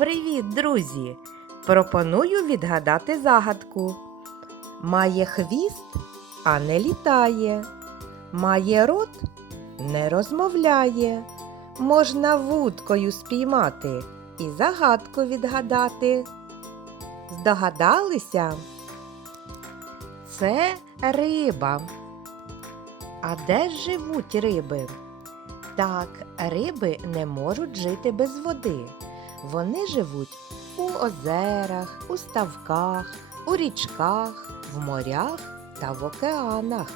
Привіт, друзі! Пропоную відгадати загадку. Має хвіст, а не літає. Має рот, не розмовляє. Можна вудкою спіймати і загадку відгадати. Здогадалися? Це риба. А де ж живуть риби? Так, риби не можуть жити без води. Вони живуть у озерах, у ставках, у річках, в морях та в океанах.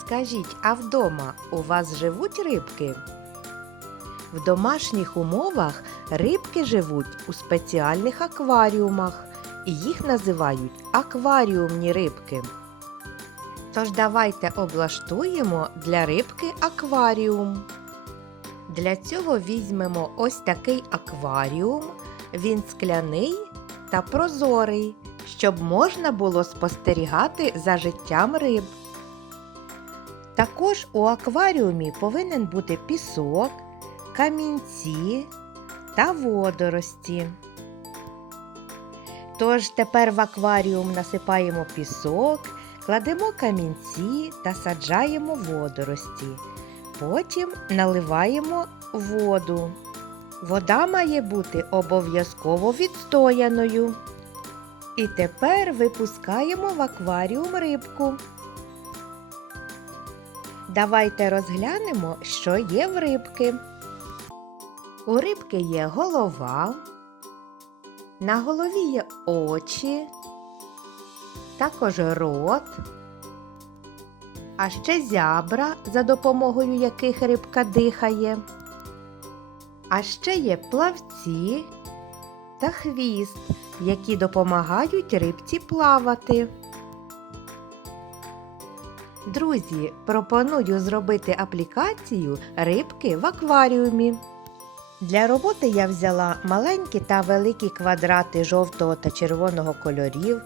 Скажіть, а вдома у вас живуть рибки? В домашніх умовах рибки живуть у спеціальних акваріумах, і їх називають акваріумні рибки. Тож давайте облаштуємо для рибки акваріум. Для цього візьмемо ось такий акваріум. Він скляний та прозорий, щоб можна було спостерігати за життям риб. Також у акваріумі повинен бути пісок, камінці та водорості. Тож тепер в акваріум насипаємо пісок, кладемо камінці та саджаємо водорості. Потім наливаємо воду. Вода має бути обов'язково відстояною. І тепер випускаємо в акваріум рибку. Давайте розглянемо, що є в рибки. У рибки є голова, на голові є очі, також рот, а ще зябра, за допомогою яких рибка дихає. А ще є плавці та хвіст, які допомагають рибці плавати. Друзі, пропоную зробити аплікацію рибки в акваріумі. Для роботи я взяла маленькі та великі квадрати жовтого та червоного кольорів,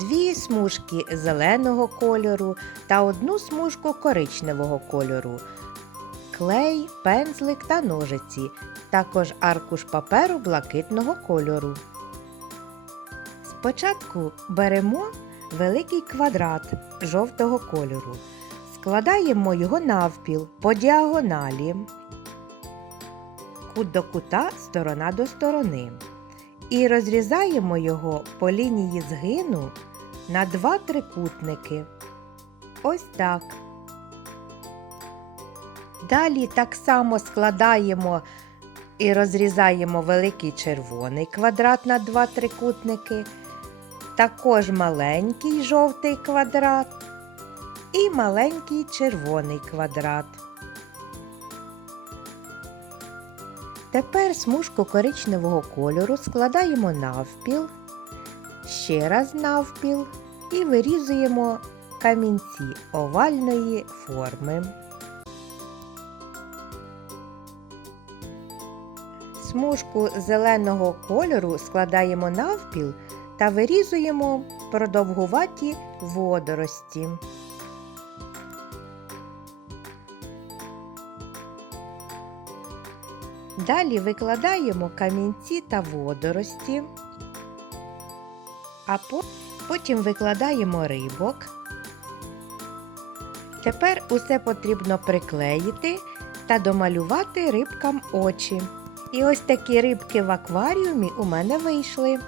дві смужки зеленого кольору та одну смужку коричневого кольору, клей, пензлик та ножиці, також аркуш паперу блакитного кольору. Спочатку беремо великий квадрат жовтого кольору, складаємо його навпіл по діагоналі, кут до кута, сторона до сторони. І розрізаємо його по лінії згину на два трикутники. Ось так. Далі так само складаємо і розрізаємо великий червоний квадрат на два трикутники, також маленький жовтий квадрат і маленький червоний квадрат. Тепер смужку коричневого кольору складаємо навпіл, ще раз навпіл і вирізуємо камінці овальної форми. Смужку зеленого кольору складаємо навпіл та вирізуємо продовгуваті водорості. Далі викладаємо камінці та водорості, а потім викладаємо рибок. Тепер усе потрібно приклеїти та домалювати рибкам очі. І ось такі рибки в акваріумі у мене вийшли.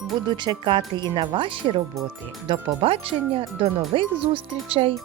Буду чекати і на ваші роботи. До побачення, до нових зустрічей!